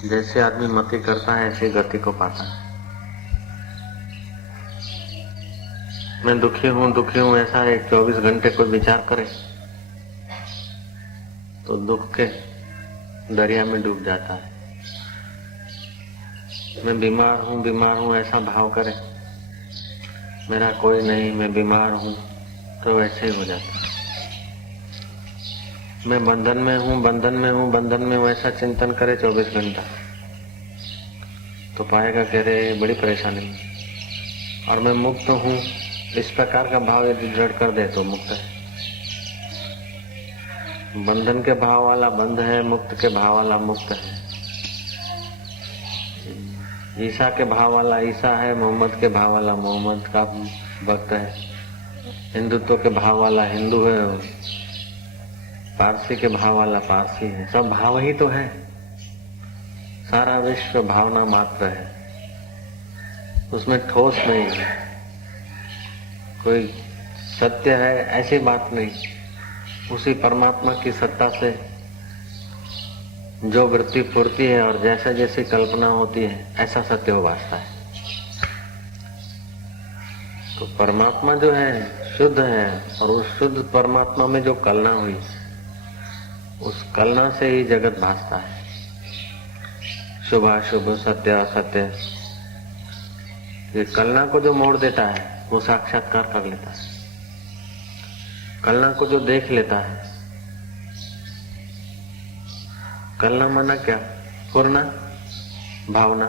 जैसे आदमी मति करता है ऐसे गति को पाता है। मैं दुखी हूँ ऐसा एक 24 घंटे कोई विचार करे तो दुख के दरिया में डूब जाता है। मैं बीमार हूँ ऐसा भाव करे, मेरा कोई नहीं, मैं बीमार हूँ, तो वैसे ही हो जाता है। मैं बंधन में हूँ ऐसा चिंतन करे 24 घंटा तो पाएगा कह रहे बड़ी परेशानी। और मैं मुक्त हूँ इस प्रकार का भाव यदि दृढ़ कर दे तो मुक्त है। बंधन के भाव वाला बंध है, मुक्त के भाव वाला मुक्त है। ईसा के भाव वाला ईसा है, मोहम्मद के भाव वाला मोहम्मद का भक्त है, हिंदुत्व के भाव वाला हिंदू है, पारसी के भाव वाला पारसी है। सब भाव ही तो है। सारा विश्व भावना मात्र है, उसमें ठोस नहीं है, कोई सत्य है ऐसी बात नहीं। उसी परमात्मा की सत्ता से जो वृत्ति फुरती है और जैसे जैसी कल्पना होती है ऐसा सत्य हो भासता है। तो परमात्मा जो है शुद्ध है और उस शुद्ध परमात्मा में जो कलना हुई उस कलना से ही जगत भासता है। शुभ अशुभ, सत्य असत्य, ये कलना को जो मोड़ देता है वो साक्षात्कार कर लेता है। कलना को जो देख लेता है, कलना माना क्या? पूर्णा भावना।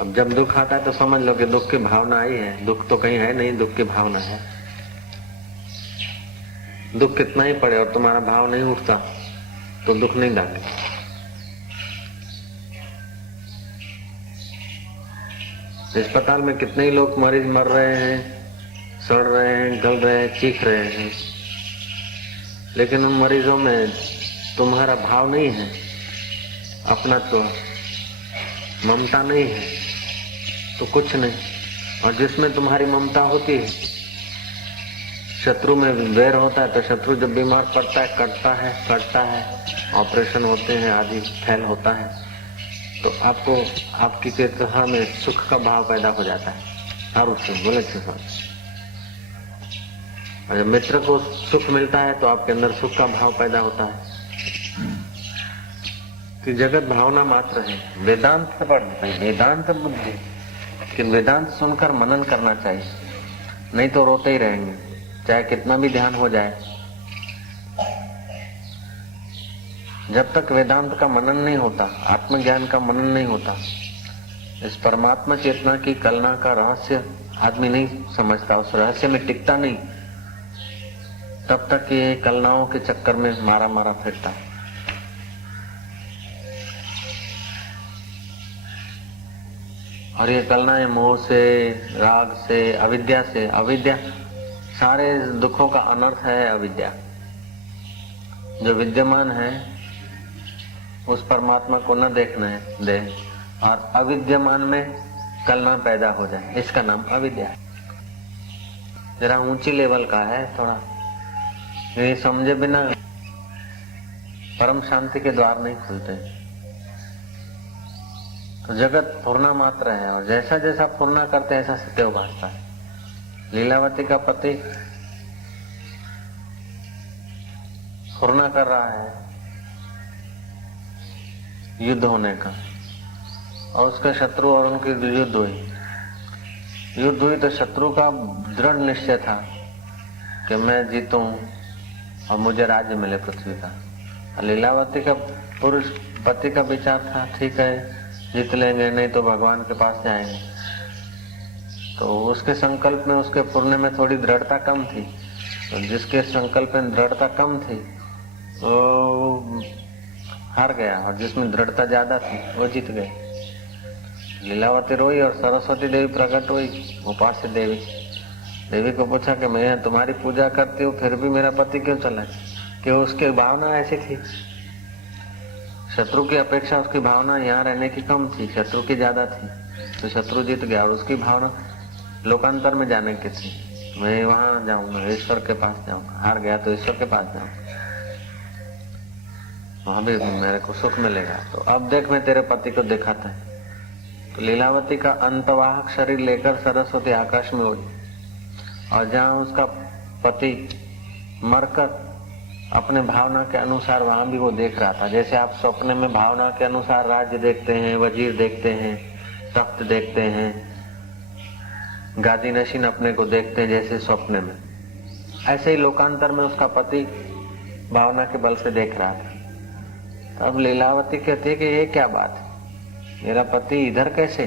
अब जब दुख आता है तो समझ लो कि दुख की भावना आई है, दुख तो कहीं है नहीं, दुख की भावना है। दुख कितना ही पड़े और तुम्हारा भाव नहीं उठता तो दुख नहीं डाले। अस्पताल में कितने ही लोग मरीज मर रहे हैं, सड़ रहे हैं, गल रहे हैं, चीख रहे हैं, लेकिन उन मरीजों में तुम्हारा भाव नहीं है, अपना तो ममता नहीं है तो कुछ नहीं। और जिसमें तुम्हारी ममता होती है, शत्रु में वैर होता है तो शत्रु जब बीमार पड़ता है कटता है, ऑपरेशन होते हैं आदि फैल होता है तो आपको आपकी चेतना में सुख का भाव पैदा हो जाता है। हर उससे बोले और जब मित्र को सुख मिलता है तो आपके अंदर सुख का भाव पैदा होता है। कि जगत भावना मात्र है। वेदांत पढ़ना चाहिए, वेदांत बुद्धि, लेकिन वेदांत सुनकर मनन करना चाहिए, नहीं तो रोते ही रहेंगे चाहे कितना भी ध्यान हो जाए। जब तक वेदांत का मनन नहीं होता, आत्मज्ञान का मनन नहीं होता, इस परमात्मा चेतना की कलना का रहस्य आदमी नहीं समझता, उस रहस्य में टिकता नहीं, तब तक ये कलनाओं के चक्कर में मारा फिरता है। और ये कलनाएं मोह से, राग से, अविद्या से। अविद्या सारे दुखों का अनर्थ है। अविद्या जो विद्यमान है उस परमात्मा को न देखने दे और अविद्यमान में कलना पैदा हो जाए, इसका नाम अविद्या है। जरा ऊंची लेवल का है थोड़ा, ये समझे बिना परम शांति के द्वार नहीं खुलते। तो जगत फुरना मात्र है और जैसा जैसा फुरना करते ऐसा सत्य उभारता है। लीलावती का पति फुरना कर रहा है युद्ध होने का और उसका शत्रु और उनकी युद्ध हुई तो शत्रु का दृढ़ निश्चय था कि मैं जीतूं और मुझे राज्य मिले पृथ्वी का। लीलावती का पुरुष पति का विचार था ठीक है जीत लेंगे, नहीं तो भगवान के पास जाएंगे। तो उसके संकल्प में, उसके पुण्य में थोड़ी दृढ़ता कम थी, तो जिसके संकल्प में दृढ़ता कम थी वो हार गया और जिसमें दृढ़ता ज्यादा थी वो जीत गए। लीलावती रोई और सरस्वती देवी प्रकट हुई, उपास्य देवी को पूछा कि मैं तुम्हारी पूजा करती हूँ फिर भी मेरा पति क्यों चला? कि उसकी भावना ऐसी थी, शत्रु की अपेक्षा उसकी भावना यहाँ रहने की कम थी, शत्रु की ज्यादा थी, तो शत्रु जीत गया। और उसकी भावना लोकांतर में जाने की थी, मैं वहां जाऊंगा, ईश्वर के पास जाऊंगा। हार गया तो ईश्वर के पास जाऊंगा। वहां भी मेरे को सुख मिलेगा। तो अब देख मैं तेरे पति को दिखाता है। तो लीलावती का अंतवाहक शरीर लेकर सरस्वती आकाश में उड़ी और जहाँ उसका पति मरकर अपने भावना के अनुसार वहां भी वो देख रहा था। जैसे आप सपने में भावना के अनुसार राज्य देखते हैं, वजीर देखते हैं, तख्त देखते हैं, गादी नशीन अपने को देखते हैं जैसे स्वप्न में, ऐसे ही लोकांतर में उसका पति भावना के बल से देख रहा था। तब लीलावती कहती है कि ये क्या बात है, मेरा पति इधर कैसे,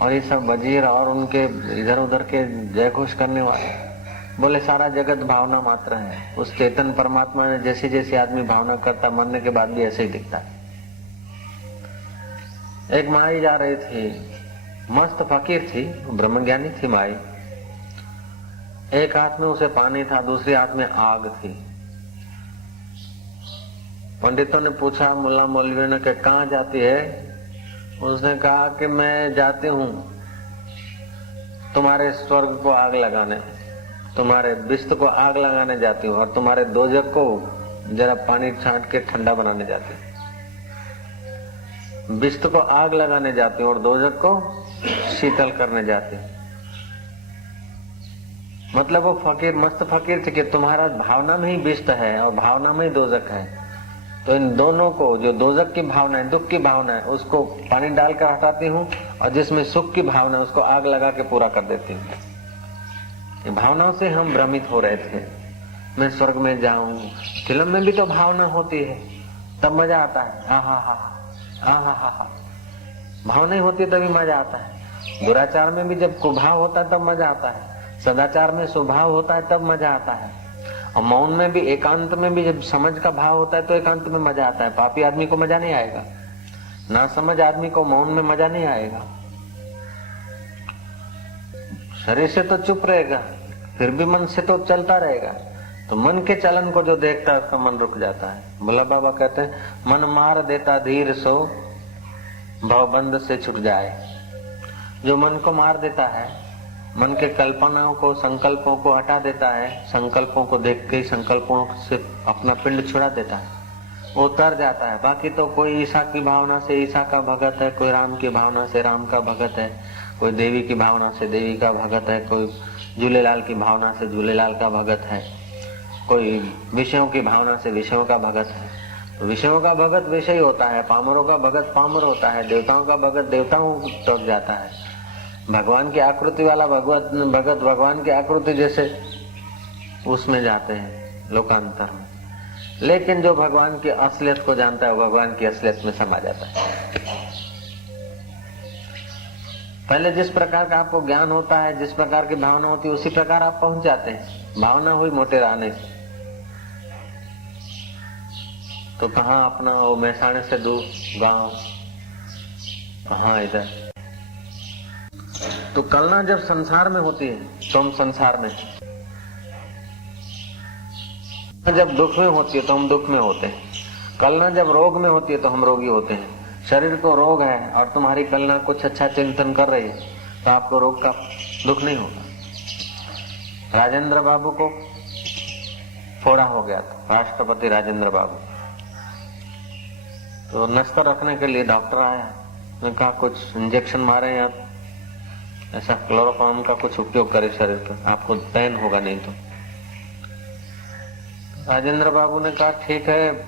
और ये सब वजीर और उनके इधर उधर के जय घोष करने वाले। बोले सारा जगत भावना मात्र है। उस चेतन परमात्मा ने जैसे जैसे आदमी भावना करता मरने के बाद भी ऐसे ही दिखता है। एक माई जा रही थी, मस्त फकीर थी, ब्रह्मज्ञानी थी माई। एक हाथ में उसे पानी था, दूसरे हाथ में आग थी। पंडितों ने पूछा, मुल्ला मौलवियों ने, कि कहाँ जाती है? उसने कहा कि मैं जाती हूँ तुम्हारे स्वर्ग को आग लगाने, तुम्हारे बिस्त को आग लगाने जाती हूँ, और तुम्हारे दोजक को जरा पानी छांट के ठंडा बनाने जाती हूँ। बिस्त को आग लगाने जाती हूँ और दोजक को शीतल करने जाती हूँ। मतलब वो फकीर मस्त फकीर थे कि तुम्हारा भावना में ही बिस्त है और भावना में ही दोजक है, तो इन दोनों को, जो दोजक की भावना है, दुख की भावना है, उसको पानी डालकर हटाती हूँ, और जिसमें सुख की भावना है उसको आग लगा के पूरा कर देती हूँ। भावनाओं से हम भ्रमित हो रहे थे, मैं स्वर्ग में जाऊं। फिल्म में भी तो भावना होती है, तब मजा आता है। हा हा हा हा हा हा हा, भावना ही होती है तभी मजा आता है। दुराचार में भी जब कुभाव होता है तब मजा आता है, सदाचार में स्वभाव होता है तब मजा आता है, और मौन में भी, एकांत में भी जब समझ का भाव होता है तो एकांत में मजा आता है। पापी आदमी को मजा नहीं आएगा, ना समझ आदमी को मौन में मजा नहीं आएगा। शरीर से तो चुप रहेगा, फिर भी मन से तो चलता रहेगा। तो मन के चलन को जो देखता है उसका मन रुक जाता है। भोला बाबा कहते हैं, मन मार देता धीर सो भवबंध से छूट जाए। जो मन को मार देता है, मन के कल्पनाओं को, संकल्पों को हटा देता है, संकल्पों को देख के संकल्पों से अपना पिंड छुड़ा देता है, वो उतर जाता है। बाकी तो कोई ईसा की भावना से ईसा का भगत है, कोई राम की भावना से राम का भगत है, कोई देवी की भावना से देवी का भगत है, कोई झूलेलाल की भावना से झूलेलाल का भगत है, कोई विषयों की भावना से विषयों का भगत है। तो विषयों का भगत विषय होता है, पामरों का भगत पामर होता है, देवताओं का भगत देवताओं तक जाता है, भगवान की आकृति वाला भगत भगवान की आकृति जैसे उसमें जाते हैं लोकांतर में। लेकिन जो भगवान की असलियत को जानता है वो भगवान की असलियत में समा जाता है। पहले जिस प्रकार का आपको ज्ञान होता है, जिस प्रकार की भावना होती है, उसी प्रकार आप पहुंच जाते हैं। भावना हुई मोटेरा आने से तो कहाँ अपना वो मैसाने से दूर गांव, कहाँ इधर। तो कलना जब संसार में होती है तो हम संसार में, जब दुख में होती है तो हम दुख में होते हैं। कलना जब रोग में होती है तो हम रोगी होते हैं। शरीर को रोग है और तुम्हारी कलना कुछ अच्छा चिंतन कर रही है तो आपको रोग का दुख नहीं होगा। राजेंद्र बाबू को फोड़ा हो गया था, राष्ट्रपति राजेंद्र बाबू। तो नस्तर रखने के लिए डॉक्टर आया, उसने कहा कुछ इंजेक्शन मारे आप, ऐसा क्लोरोफॉर्म का कुछ उपयोग करे शरीर पर, आपको पेन होगा नहीं तो। राजेंद्र बाबू ने कहा ठीक है,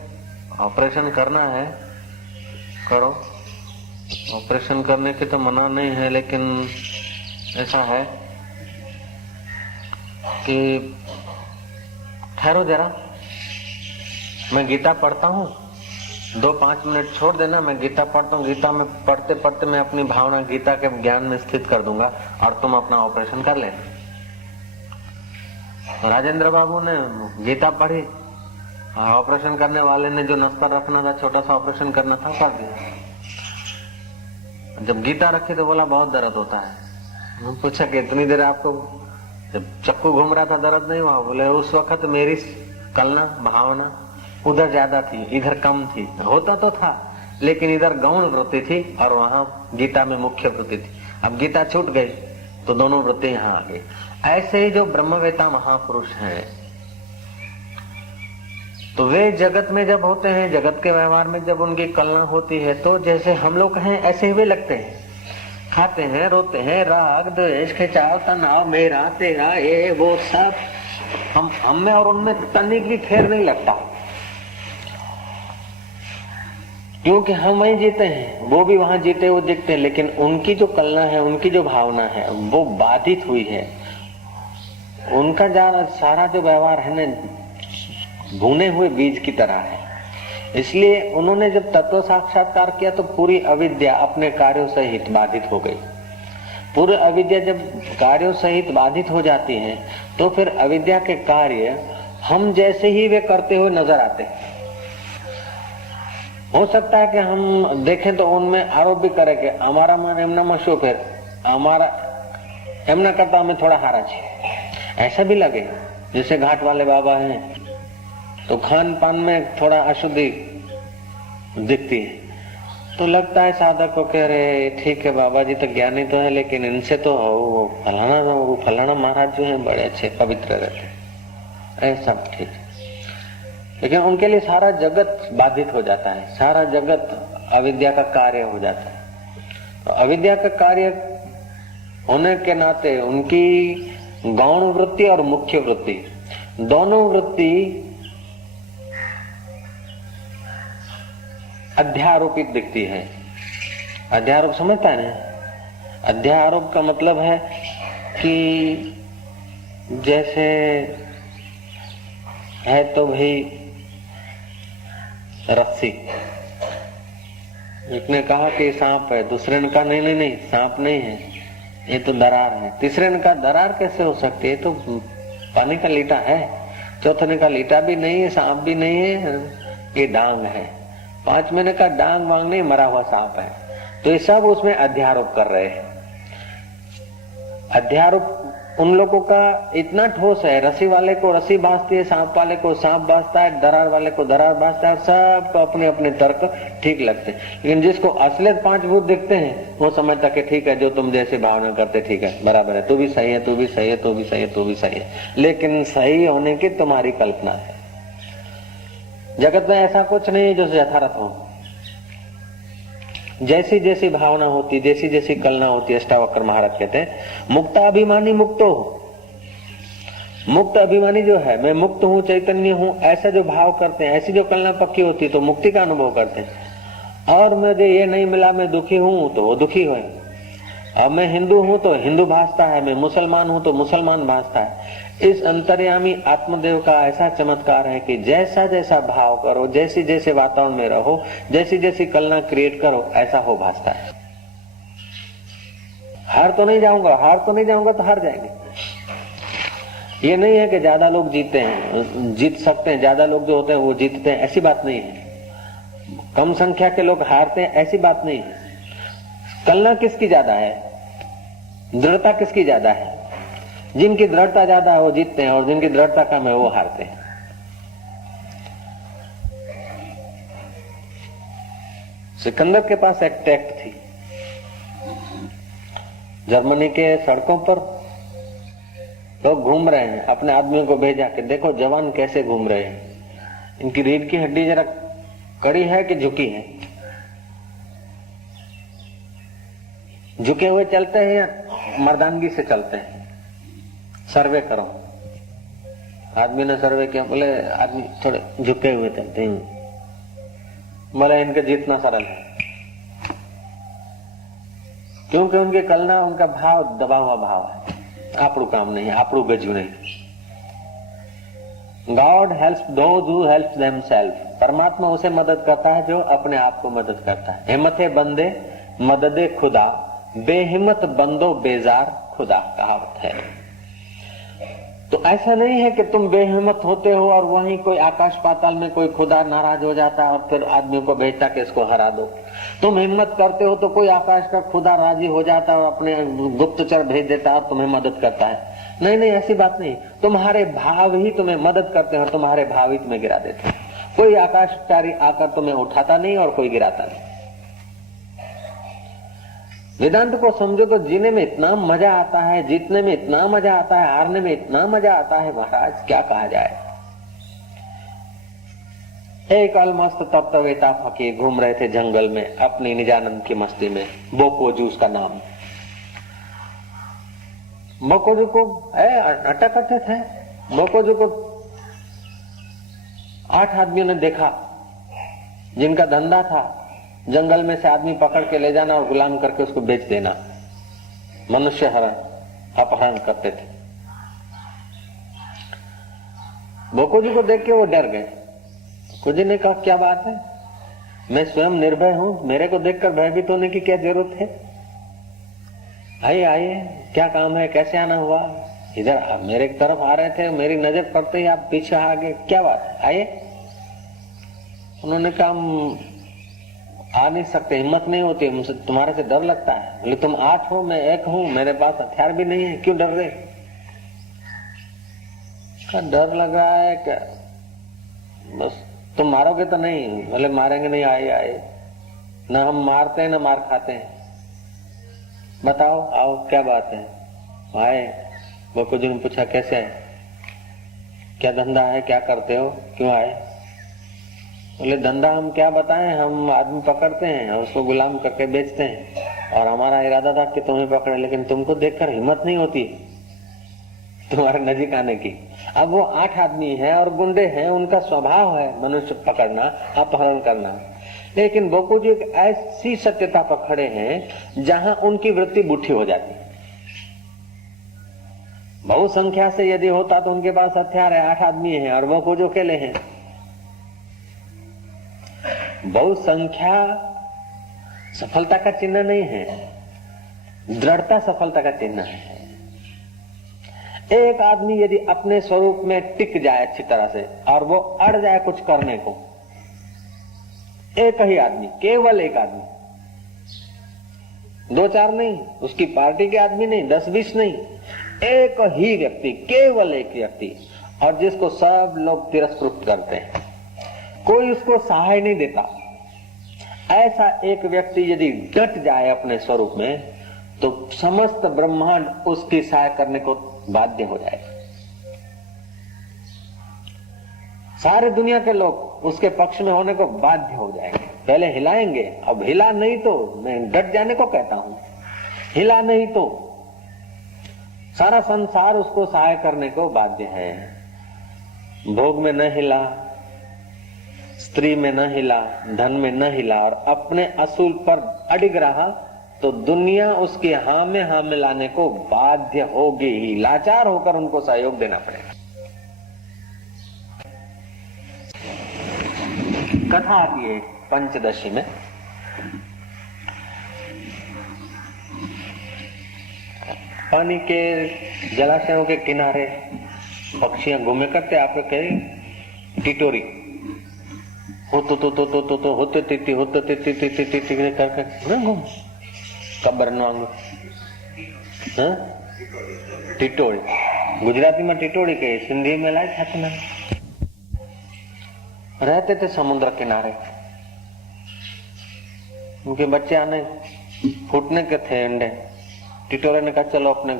ऑपरेशन करना है करो। ऑपरेशन करने की तो मना नहीं है, लेकिन ऐसा है कि ठहरो जरा, मैं गीता पढ़ता हूँ, 2-5 मिनट छोड़ देना, मैं गीता पढ़ता हूँ। गीता में पढ़ते पढ़ते मैं अपनी भावना गीता के ज्ञान में स्थित कर दूंगा और तुम अपना ऑपरेशन कर लेना। राजेंद्र बाबू ने गीता पढ़ी, ऑपरेशन करने वाले ने जो नस्तर रखना था, छोटा सा ऑपरेशन करना था, कर दिया। जब गीता रखी तो बोला बहुत दर्द होता है। पूछा कि इतनी देर आपको, जब चक्कू घूम रहा था दर्द नहीं हुआ? बोले उस वक्त मेरी कलना भावना उधर ज्यादा थी, इधर कम थी। होता तो था लेकिन इधर गौण वृत्ति थी और वहां गीता में मुख्य वृत्ति थी। अब गीता छूट गई तो दोनों वृत्ति यहाँ आ गई। ऐसे ही जो ब्रह्मवेता महापुरुष हैं तो वे जगत में जब होते हैं, जगत के व्यवहार में जब उनकी कलना होती है, तो जैसे हम लोग हैं ऐसे ही वे लगते हैं। खाते हैं, रोते हैं, राग द्वेष खिंचाव तनाव, मेरा तेरा, ये वो सब हम में और उनमें तनिक भी फेर नहीं लगता, क्योंकि हम वहीं जीते हैं, वो भी वहां जीते हुए दिखते हैं। लेकिन उनकी जो कलना है, उनकी जो भावना है, वो बाधित हुई है। उनका सारा जो व्यवहार है ना, भुने हुए बीज की तरह है। इसलिए उन्होंने जब तत्व साक्षात्कार किया तो पूरी अविद्या अपने कार्यों सहित बाधित हो गई। पूरी अविद्या जब कार्यों सहित बाधित हो जाती है तो फिर अविद्या के कार्य हम जैसे ही वे करते हुए नजर आते हैं। हो सकता है कि हम देखें तो उनमें आरोप भी करें कि हमारा मन एमना शो, फिर हमारा एमना करता हमें थोड़ा हारा चाहिए, ऐसा भी लगे। जैसे घाट वाले बाबा हैं तो खान पान में थोड़ा अशुद्धि दिखती है, तो लगता है साधक को कह रहे ठीक है बाबा जी तो ज्ञानी तो है, लेकिन इनसे तो वो फलाना महाराज जो है बड़े अच्छे पवित्र रहते, ऐसा ठीक है। लेकिन उनके लिए सारा जगत बाधित हो जाता है, सारा जगत अविद्या का कार्य हो जाता है। तो अविद्या का कार्य होने के नाते उनकी गौण वृत्ति और मुख्य वृत्ति दोनों वृत्ति अध्यारोपित दिखती है। अध्यारोप समझता है ना? अध्यारोप का मतलब है कि जैसे है तो भाई रस्सी, एक ने कहा कि सांप है, दूसरे ने कहा नहीं सांप नहीं है, ये तो दरार है। तीसरे ने कहा दरार कैसे हो सकती है, तो पानी का लीटा है। चौथे ने कहा लीटा भी नहीं है, सांप भी नहीं है, ये डांग है। पांचवें ने कहा डांग वांग नहीं, मरा हुआ सांप है। तो ये सब उसमें अध्यारोप कर रहे हैं। अध्यारोप उन लोगों का इतना ठोस है, रस्सी वाले को रस्सी भासती है, सांप वाले को सांप भासता है, दरार वाले को दरार भासता है, सबको अपने अपने तर्क ठीक लगते हैं। लेकिन जिसको असलियत पांच भूत दिखते हैं वो समझता कि ठीक है जो तुम जैसे भावना करते ठीक है, बराबर है, तू भी सही है, तू भी सही है, तू भी सही है, तू भी सही है। लेकिन सही होने की तुम्हारी कल्पना है। जगत में ऐसा कुछ नहीं है जो यथार्थ हो। जैसी जैसी भावना होती, जैसी जैसी कलना होती, अष्टावक्र महाराज कहते हैं मुक्ता अभिमानी मुक्तो। मुक्त अभिमानी जो है, मैं मुक्त हूँ, चैतन्य हूँ, ऐसा जो भाव करते हैं, ऐसी जो कलना पक्की होती तो मुक्ति का अनुभव करते हैं। और मुझे ये नहीं मिला, मैं दुखी हूँ, तो वो दुखी हुए। अब मैं हिंदू हूँ तो हिंदू भासता है, मैं मुसलमान हूँ तो मुसलमान भासता है। इस अंतर्यामी आत्मदेव का ऐसा चमत्कार है कि जैसा जैसा भाव करो, जैसे जैसे वातावरण में रहो, जैसी जैसी कलना क्रिएट करो, ऐसा हो भासता है। हार तो नहीं जाऊंगा तो हार जाएंगे। ये नहीं है कि ज्यादा लोग जीते हैं, जीत सकते हैं, ज्यादा लोग जो होते हैं वो जीतते हैं, ऐसी बात नहीं है। कम संख्या के लोग हारते हैं, ऐसी बात नहीं है। कलना किसकी ज्यादा है, दृढ़ता किसकी ज्यादा है? जिनकी दृढ़ता ज्यादा है वो जीतते हैं, और जिनकी दृढ़ता कम है वो हारते हैं। सिकंदर के पास एक टैक्ट थी। जर्मनी के सड़कों पर लोग घूम रहे हैं, अपने आदमियों को भेजा कि देखो जवान कैसे घूम रहे हैं, इनकी रीढ़ की हड्डी जरा कड़ी है कि झुकी है, झुके हुए चलते हैं या मर्दानगी से चलते हैं, सर्वे करो। आदमी ने सर्वे किया, बोले आदमी थोड़े झुके हुए चलते हैं, बोले इनके जीतना सरल है, क्योंकि उनके कलना, उनका भाव दबा हुआ भाव है, आपड़ू काम नहीं, आपड़ू गजू नहीं। God helps those who helps themselves. परमात्मा उसे मदद करता है जो अपने आप को मदद करता है। हिम्मते बंदे मददे खुदा, बेहिम्मत बंदो बेजार खुदा, कहावत है। तो ऐसा नहीं है कि तुम बेहिम्मत होते हो और वहीं कोई आकाश पाताल में कोई खुदा नाराज हो जाता और फिर आदमियों को भेजता कि इसको हरा दो। तुम हिम्मत करते हो तो कोई आकाश का खुदा राजी हो जाता और अपने गुप्तचर भेज देता और तुम्हें मदद करता है। नहीं, ऐसी बात नहीं। तुम्हारे भाव ही तुम्हें मदद करते हैं और तुम्हारे भाव ही तुम्हें गिरा देते हैं। कोई आकाशचारी आकर तुम्हें उठाता नहीं और कोई गिराता नहीं। वेदांत को समझो तो जीने में इतना मजा आता है, जीतने में इतना मजा आता है, हारने में इतना मजा आता है, महाराज क्या कहा जाए। एक अलमस्त तप्तवेता फकीर घूम रहे थे जंगल में अपनी निजानंद की मस्ती में। बोकोजू उसका नाम। बोकोजू को अटकते थे। बोकोजू को 8 आदमियों ने देखा जिनका धंधा था जंगल में से आदमी पकड़ के ले जाना और गुलाम करके उसको बेच देना। मनुष्य अपहरण करते थे। बोकोजू को देख के वो डर गए। बोकोजू ने कहा, क्या बात है, मैं स्वयं निर्भय हूं, मेरे को देखकर भयभीत होने की क्या जरूरत है? आइए आइए, क्या काम है, कैसे आना हुआ? इधर मेरे तरफ आ रहे थे, मेरी नजर पड़ते ही आप पीछे आ गए, क्या बात है, आइए। उन्होंने कहा, हम आ नहीं सकते, हिम्मत नहीं होती, मुझसे तुम्हारे से डर लगता है। बोले, तुम 8 हो, मैं 1 हूं, मेरे पास हथियार भी नहीं है, क्यों डर रहे? डर लग रहा है क्या? बस तुम मारोगे तो नहीं? बोले, मारेंगे नहीं, आइए आइए। न हम मारते हैं न मार खाते हैं, बताओ आओ क्या बात है। आए। बोकोजू ने पूछा, कैसे है, क्या धंधा है, क्या करते हो, क्यों आए? बोले, धंधा हम क्या बताएं, हम आदमी पकड़ते हैं और उसको गुलाम करके बेचते हैं और हमारा इरादा था कि तुम्हें पकड़े, लेकिन तुमको देखकर हिम्मत नहीं होती तुम्हारे नजीक आने की। अब वो 8 आदमी है और गुंडे हैं, उनका स्वभाव है मनुष्य पकड़ना, अपहरण करना। लेकिन बोकोजू एक ऐसी सत्यता पर खड़े हैं जहां उनकी वृत्ति बूढ़ी हो जाती। बहुसंख्या से यदि होता तो उनके पास हथियार है, 8 आदमी हैं और बोकोजू अकेले हैं। बहुसंख्या सफलता का चिन्ह नहीं है, दृढ़ता सफलता का चिन्ह है। एक आदमी यदि अपने स्वरूप में टिक जाए अच्छी तरह से और वो अड़ जाए कुछ करने को, एक ही आदमी, केवल एक आदमी, 2-4 नहीं, उसकी पार्टी के आदमी नहीं, 10-20 नहीं, एक ही व्यक्ति, केवल एक व्यक्ति, और जिसको सब लोग तिरस्कृत करते हैं, कोई उसको सहाय नहीं देता, ऐसा एक व्यक्ति यदि डट जाए अपने स्वरूप में तो समस्त ब्रह्मांड उसकी सहाय करने को बाध्य हो जाएगा। सारे दुनिया के लोग उसके पक्ष में होने को बाध्य हो जाएंगे, पहले हिलाएंगे, अब हिला नहीं तो, मैं डट जाने को कहता हूं, हिला नहीं तो सारा संसार उसको सहाय करने को बाध्य है। भोग में न हिला, स्त्री में न हिला, धन में न हिला और अपने असूल पर अडिग रहा तो दुनिया उसकी हाँ में हाँ मिलाने को बाध्य होगी ही। लाचार होकर उनको सहयोग देना पड़ेगा। कथा आती है पंचदशी में। पानी के जलाशयों के किनारे पक्षियां घूमे करते, आपको कहे टिटोरी होते टिटोड़ी, गुजराती में टिटोड़ी कहे, सिंधी में लाए छातना। रहते थे समुद्र किनारे, उनके बच्चे आने फूटने के थे अंडे। टिटोरे ने कहा, चलो अपने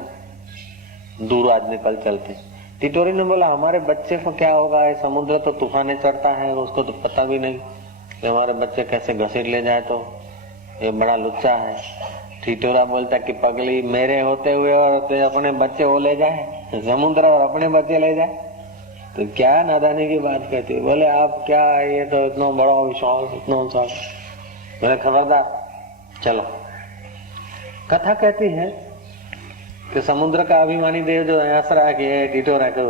दूर आज निकल चलते। टिटोरी ने बोला, हमारे बच्चे को क्या होगा, ये समुद्र तो तूफाने चढ़ता है, उसको तो पता भी नहीं कि हमारे बच्चे कैसे घसीट ले जाए, तो ये बड़ा लुच्चा है। टिटोरा बोलता कि पगली, मेरे होते हुए और तो अपने बच्चे वो ले जाए, समुद्र और अपने बच्चे ले जाए, तो क्या नादानी की बात कहती है। बोले, आप क्या, ये तो इतना बड़ा विश्वास, इतना विश्वास। बोले, खबरदार, चलो। कथा कहती है कि समुद्र का अभिमानी देव जो हंस रहा है कि ये टिटोरा को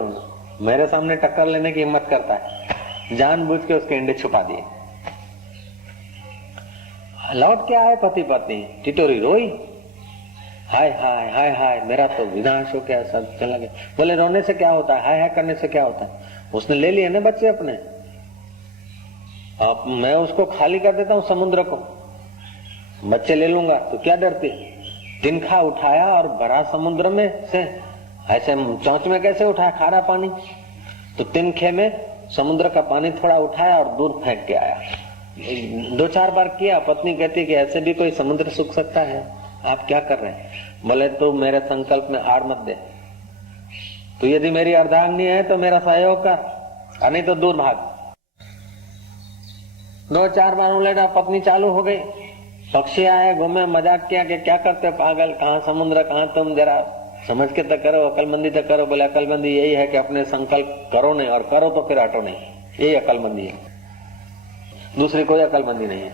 मेरे सामने टक्कर लेने की हिम्मत करता है, जानबूझ के उसके अंडे छुपा दिए। लौट के आए पति पत्नी, टिटोरी रोई, हाय हाय हाय हाय, मेरा तो विनाश हो गया, सब चला गया। बोले, रोने से क्या होता है, हाय हाय करने से क्या होता है, उसने ले लिए ना बच्चे अपने, अब मैं उसको खाली कर देता हूँ समुद्र को, बच्चे ले लूंगा, तो क्या डरती। तिनखा उठाया और भरा समुद्र में से, ऐसे चौंच में कैसे उठाया खारा पानी, तो तिनखे में समुद्र का पानी थोड़ा उठाया और दूर फेंक के आया। 2-4 बार किया। पत्नी कहती कि ऐसे भी कोई समुद्र सूख सकता है, आप क्या कर रहे हैं। बोले, तू मेरे संकल्प में आड़ मत दे, तू यदि मेरी अर्धांगिनी है तो मेरा सहयोग कर, और नहीं तो दूर भाग। 2-4 बार उलेटा, पत्नी चालू हो गई, पक्षी आए, घूमे, मजाक किया कि क्या करते पागल, कहाँ समुद्र, कहाँ तुम, जरा समझ के तो करो, अकलमंदी तो करो। बोले अकलमंदी यही है कि अपने संकल्प करो नहीं, और करो तो फिर हटो नहीं, यही अकलमंदी है, दूसरी कोई अकलमंदी नहीं है।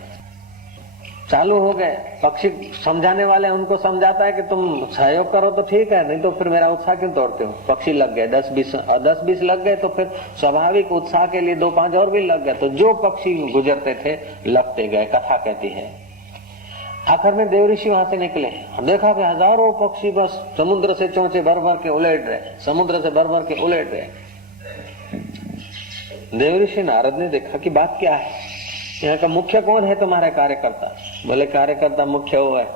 चालू हो गए, पक्षी समझाने वाले उनको समझाता है कि तुम सहयोग करो तो ठीक है, नहीं तो फिर मेरा उत्साह क्यों तोड़ते हो। पक्षी लग गए 10-20 लग गए, तो फिर स्वाभाविक उत्साह के लिए 2-5 और भी लग गए, तो जो पक्षी गुजरते थे लगते गए। कथा कहती है आखिर में देव ऋषि वहां से निकले, देखा कि हजारों पक्षी बस समुद्र से चोंचे भर भर के उलेट रहे, समुद्र से भर भर के उलेट रहे। देव ऋषि नारद ने देखा कि बात क्या है, यहाँ का मुख्य कौन है तुम्हारे कार्यकर्ता। बोले कार्यकर्ता मुख्य वो है।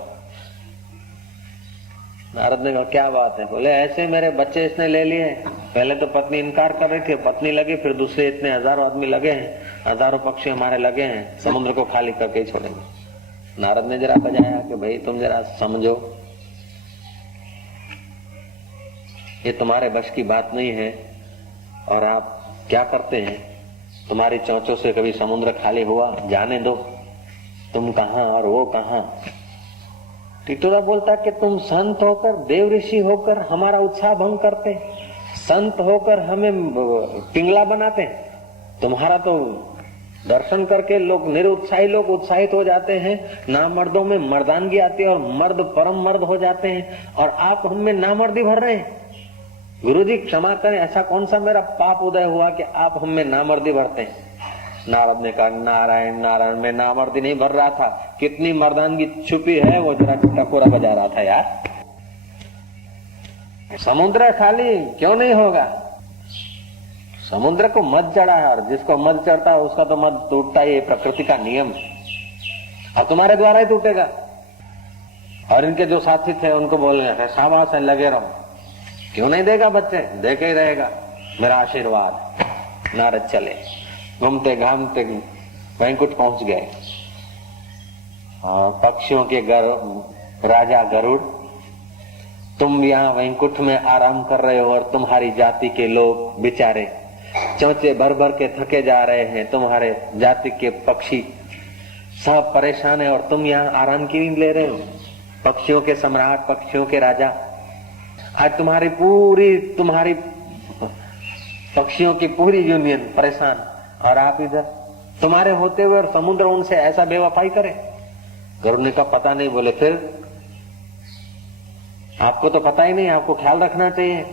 नारद ने कहा क्या बात है। बोले ऐसे मेरे बच्चे इसने ले लिए, पहले तो पत्नी इनकार कर रही थी, पत्नी लगी, फिर दूसरे इतने हजारों आदमी लगे हैं, हजारों पक्षी हमारे लगे हैं, समुद्र को खाली करके ही छोड़ेंगे। नारद ने जरा बजाया कि भाई तुम जरा समझो, ये तुम्हारे बस की बात नहीं है, और आप क्या करते हैं, तुम्हारी चोंचों से कभी समुद्र खाली हुआ, जाने दो, तुम कहां और वो कहां। टिटोरा बोलता कि तुम संत होकर, देव ऋषि होकर हमारा उत्साह भंग करते, संत होकर हमें पिंगला बनाते। तुम्हारा तो दर्शन करके लोग, निरुत्साही लोग उत्साहित हो जाते हैं, नामर्दों में मर्दानगी आती है और मर्द परम मर्द हो जाते हैं, और आप हमें नामर्दी भर रहे हैं। गुरुजी क्षमा करें, ऐसा कौन सा मेरा पाप उदय हुआ कि आप हमें नामर्दी भरते हैं। नारद ने कहा नारायण नारायण, में नामर्दी नहीं भर रहा था, कितनी मर्दानगी छुपी है वो जरा टकोरा बजा रहा था यार। समुद्र खाली क्यों नहीं होगा, समुद्र को मत चढ़ा है, और जिसको मत चढ़ता है उसका तो मत टूटता ही, प्रकृति का नियम। अब तुम्हारे द्वारा ही टूटेगा। और इनके जो साथी थे उनको बोलने शाबाश है, लगे रहो। क्यों नहीं देगा बच्चे, देके ही रहेगा, मेरा आशीर्वाद। नारद चले, घूमते घामते वैकुंठ पहुंच गए, और पक्षियों के राजा गरुड़, तुम यहाँ वैकुंठ में आराम कर रहे हो, और तुम्हारी जाति के लोग बेचारे चोंचे भर भर के थके जा रहे हैं, तुम्हारे जाति के पक्षी सब परेशान है, और तुम यहाँ आराम की नींद ले रहे हो। पक्षियों के सम्राट, पक्षियों के राजा, आज तुम्हारी पक्षियों की पूरी यूनियन परेशान, और आप इधर, तुम्हारे होते हुए और समुद्र उनसे ऐसा बेवफाई करे। गरुड़ ने कहा पता नहीं। बोले फिर आपको तो पता ही नहीं, आपको ख्याल रखना चाहिए।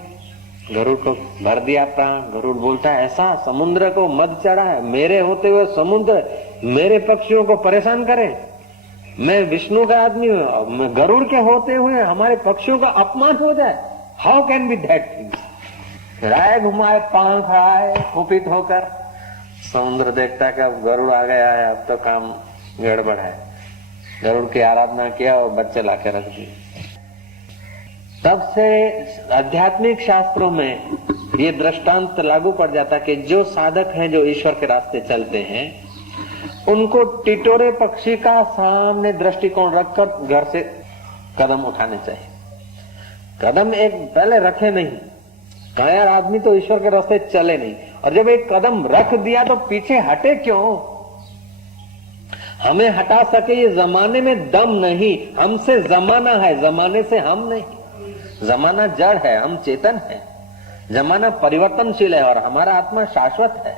गरुड़ को भर दिया प्राण। गरुड़ बोलता है ऐसा, समुद्र को मत चढ़ा है, मेरे होते हुए समुद्र मेरे पक्षियों को परेशान करे, मैं विष्णु का आदमी हूं, गरुड़ के होते हुए हमारे पक्षियों का अपमान हो जाए, how can be that thing. राय घुमाए, पांख आए कुपित होकर, समुद्र देखता है कि अब गरुड़ आ गया है, अब तो काम गड़बड़ है। गरुड़ की आराधना किया और बच्चे लाके रख दिए। तब से आध्यात्मिक शास्त्रों में ये दृष्टांत लागू पड़ जाता कि जो साधक हैं, जो ईश्वर के रास्ते चलते हैं, उनको टिटोरे पक्षी का सामने दृष्टिकोण रखकर घर से कदम उठाने चाहिए। कदम एक पहले रखे नहीं, कायर आदमी तो ईश्वर के रास्ते चले नहीं, और जब एक कदम रख दिया तो पीछे हटे क्यों। हमें हटा सके ये जमाने में दम नहीं, हमसे जमाना है, जमाने से हम नहीं। जमाना जड़ है, हम चेतन है। जमाना परिवर्तनशील है और हमारा आत्मा शाश्वत है।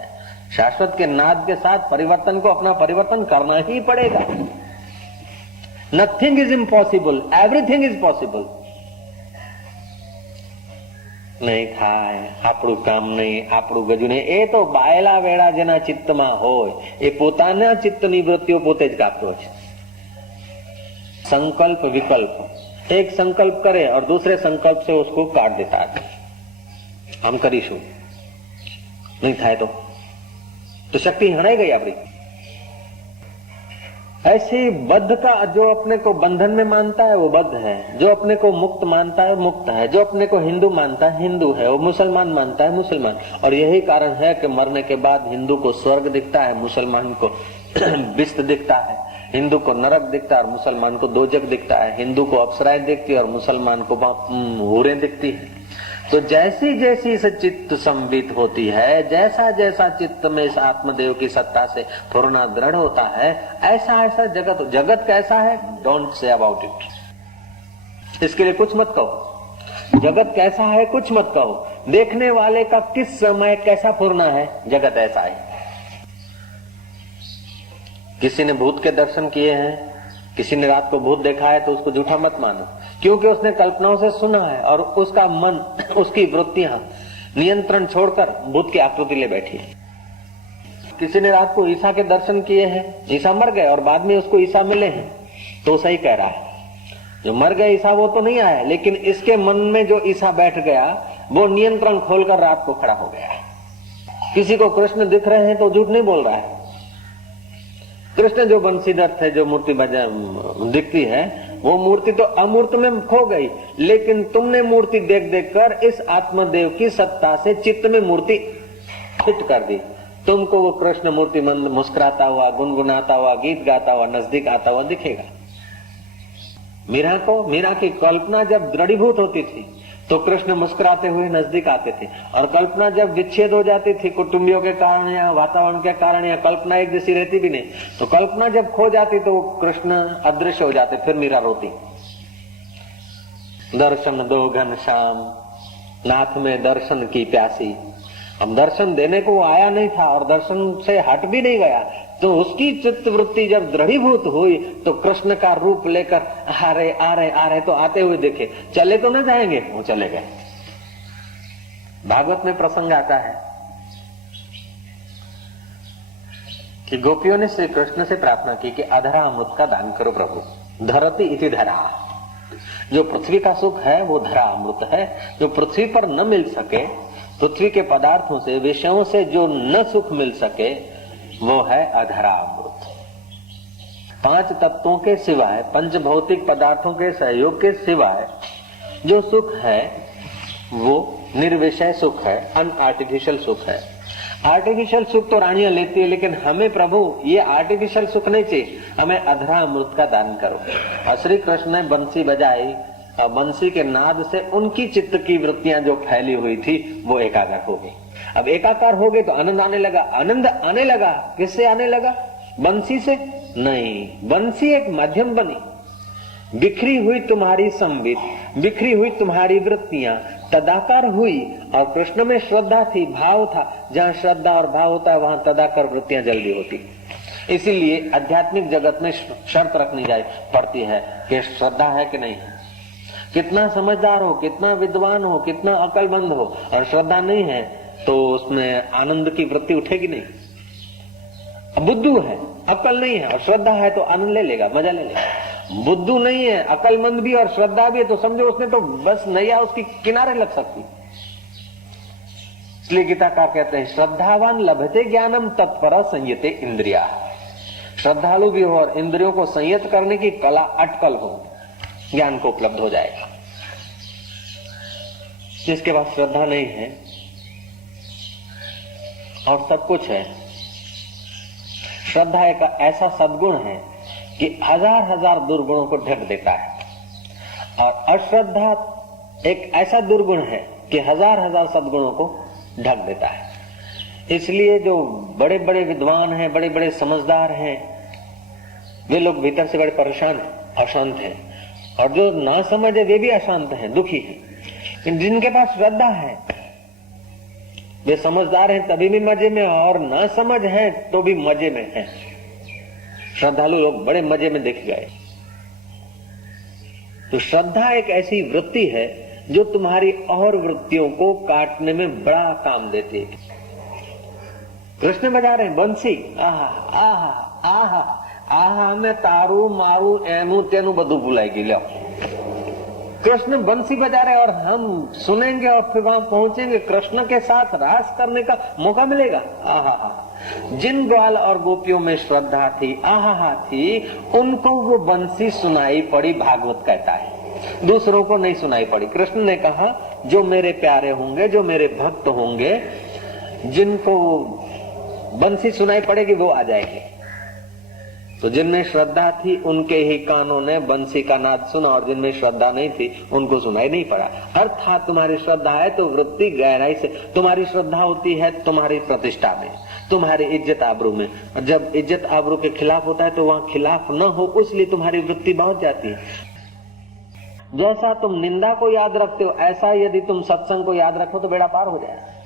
शाश्वत के नाद के साथ परिवर्तन को अपना परिवर्तन करना ही पड़ेगा। Nothing is impossible, everything is possible. नहीं થાય, આપણું કામ નહીં, આપણું ગજુ નહીં, એ તો બાયલા વેળા જેના ચિત્તમાં હોય એ પોતાના ચિત્તની વૃત્તિઓ પોતે જ કાપતો છે। संकल्प विकल्प, एक संकल्प करे और दूसरे संकल्प से उसको काट देता है। हम करीशू, नहीं થાય तो शक्ति हणाई गई अपनी। ऐसे बद्ध का जो अपने को बंधन में मानता है वो बद्ध है, जो अपने को मुक्त मानता है मुक्त है, जो अपने को हिंदू मानता है हिंदू है, वो मुसलमान मानता है मुसलमान। और यही कारण है कि मरने के बाद हिंदू को स्वर्ग दिखता है, मुसलमान को बिस्त दिखता है, हिंदू को नरक दिखता है और मुसलमान को दोजक दिखता है, हिंदू को अप्सराएं दिखती है और मुसलमान को हूरें दिखती है। तो जैसी जैसी इस चित्त संवित होती है, जैसा जैसा चित्त में इस आत्मदेव की सत्ता से पूर्ण दृढ़ होता है, ऐसा ऐसा जगत। जगत कैसा है? डोंट से अबाउट इट, इसके लिए कुछ मत कहो। जगत कैसा है कुछ मत कहो, देखने वाले का किस समय कैसा पूर्ण है, जगत ऐसा है। किसी ने भूत के दर्शन किए हैं, किसी ने रात को भूत देखा है, तो उसको झूठा मत मानो, क्योंकि उसने कल्पनाओं से सुना है और उसका मन, उसकी वृत्तियां नियंत्रण छोड़कर भूत की आकृति ले बैठी है। किसी ने रात को ईसा के दर्शन किए हैं, ईसा मर गए और बाद में उसको ईसा मिले हैं, तो सही कह रहा है। जो मर गए ईसा वो तो नहीं आया, लेकिन इसके मन में जो ईसा बैठ गया वो नियंत्रण खोलकर रात को खड़ा हो गया। किसी को कृष्ण दिख रहे हैं तो झूठ नहीं बोल रहा है। कृष्ण जो बंसीधर थे, जो मूर्ति दिखती है, वो मूर्ति तो अमूर्त में खो गई, लेकिन तुमने मूर्ति देख देख कर इस आत्मदेव की सत्ता से चित्त में मूर्ति फिट कर दी। तुमको वो कृष्ण मूर्ति मुस्कुराता हुआ, गुनगुनाता हुआ, गीत गाता हुआ, नजदीक आता हुआ दिखेगा। मीरा की कल्पना जब दृढ़ीभूत होती थी तो कृष्ण मुस्कुराते हुए नजदीक आते थे, और कल्पना जब विच्छेद हो जाती थी कुटुंबियों के कारण या वातावरण के कारण, या कल्पना एक जैसी रहती भी नहीं, तो कल्पना जब खो जाती तो कृष्ण अदृश्य हो जाते, फिर मीरा रोती। दर्शन दो घनश्याम, नाथ में दर्शन की प्यासी। अब दर्शन देने को वो आया नहीं था और दर्शन से हट भी नहीं गया, तो उसकी चित्त वृत्ति जब दृढ़ीभूत हुई तो कृष्ण का रूप लेकर आ रहे तो आते हुए देखे, चले तो न जाएंगे, वो चले गए। भागवत में प्रसंग आता है कि गोपियों ने श्री कृष्ण से प्रार्थना की कि अधरा अमृत का दान करो प्रभु, धरती इति धरा। जो पृथ्वी का सुख है वो धरा अमृत है, जो पृथ्वी पर न मिल सके, पृथ्वी के पदार्थों से, विषयों से जो न सुख मिल सके, वो है अधरा अमृत। पांच तत्वों के सिवाय, पंच भौतिक पदार्थों के सहयोग के सिवाय जो सुख है वो निर्विषय सुख है, अनआर्टिफिशियल सुख है। आर्टिफिशियल सुख तो रानियां लेती है, लेकिन हमें प्रभु ये आर्टिफिशियल सुख नहीं चाहिए, हमें अधरा अमृत का दान करो। और श्री कृष्ण ने बंसी बजाई, बंसी के नाद से उनकी चित्त की वृत्तियां जो फैली हुई थी वो एकाग्र हो गई। अब एकाकार हो गए तो आनंद आने लगा। आनंद आने लगा किससे आने लगा? बंसी से नहीं, बंसी एक माध्यम बनी। बिखरी हुई तुम्हारी संवित, बिखरी हुई तुम्हारी वृत्तियां तदाकार हुई, और कृष्ण में श्रद्धा थी, भाव था। जहां श्रद्धा और भाव होता है वहां तदाकार वृत्तियां जल्दी होती। इसीलिए आध्यात्मिक जगत में शर्त रखनी पड़ती है कि श्रद्धा है कि नहीं है। कितना समझदार हो, कितना विद्वान हो, कितना अकलमंद हो, और श्रद्धा नहीं है तो उसमें आनंद की वृत्ति उठेगी नहीं। बुद्धू है, अकल नहीं है, और श्रद्धा है तो आनंद ले लेगा, मजा ले लेगा। बुद्धू नहीं है, अकलमंद भी और श्रद्धा भी है, तो समझो उसने तो बस नैया उसकी किनारे लग सकती। इसलिए गीताकार कहते हैं श्रद्धावान लभते ज्ञानम तत्पर संयते इंद्रिया। श्रद्धालु भी हो और इंद्रियों को संयत करने की कला अटकल हो, ज्ञान को उपलब्ध हो जाएगा। जिसके पास श्रद्धा नहीं है और सब कुछ है, श्रद्धा एक ऐसा सद्गुण है कि हजार हजार दुर्गुणों को ढक देता है, और अश्रद्धा एक ऐसा दुर्गुण है कि हजार हजार सद्गुणों को ढक देता है। इसलिए जो बड़े बड़े विद्वान हैं, बड़े बड़े समझदार हैं, वे लोग भीतर से बड़े परेशान हैं, अशांत हैं, और जो ना समझे वे भी अशांत हैं, दुखी हैं। जिनके पास श्रद्धा है वे समझदार हैं तभी भी मजे में, और ना समझ है तो भी मजे में हैं। श्रद्धालु लोग बड़े मजे में देख गए। तो श्रद्धा एक ऐसी वृत्ति है जो तुम्हारी और वृत्तियों को काटने में बड़ा काम देती है। कृष्ण बजा रहे हैं बंसी, आहा आहा आहा आहा, मैं तारू मारू एनु तेनु बधु भुलाई लो। कृष्ण बंसी बजा रहे और हम सुनेंगे और फिर वहां पहुंचेंगे, कृष्ण के साथ रास करने का मौका मिलेगा। आहा, जिन ग्वाल और गोपियों में श्रद्धा थी, आहा थी, उनको वो बंसी सुनाई पड़ी। भागवत कहता है दूसरों को नहीं सुनाई पड़ी। कृष्ण ने कहा जो मेरे प्यारे होंगे, जो मेरे भक्त होंगे, जिनको बंसी सुनाई पड़ेगी वो आ जाएंगे। तो जिनमें श्रद्धा थी उनके ही कानों ने बंसी का नाद सुना, और जिनमें श्रद्धा नहीं थी उनको सुनाई नहीं पड़ा। अर्थात तुम्हारी श्रद्धा है तो वृत्ति गहराई से, तुम्हारी श्रद्धा होती है तुम्हारी प्रतिष्ठा में, तुम्हारी इज्जत आबरू में। जब इज्जत आबरू के खिलाफ होता है तो वहां खिलाफ न हो, इसलिए तुम्हारी वृत्ति बहुत जाती है। जैसा तुम निंदा को याद रखते हो, ऐसा यदि तुम सत्संग को याद रखो तो बेड़ा पार हो जाएगा।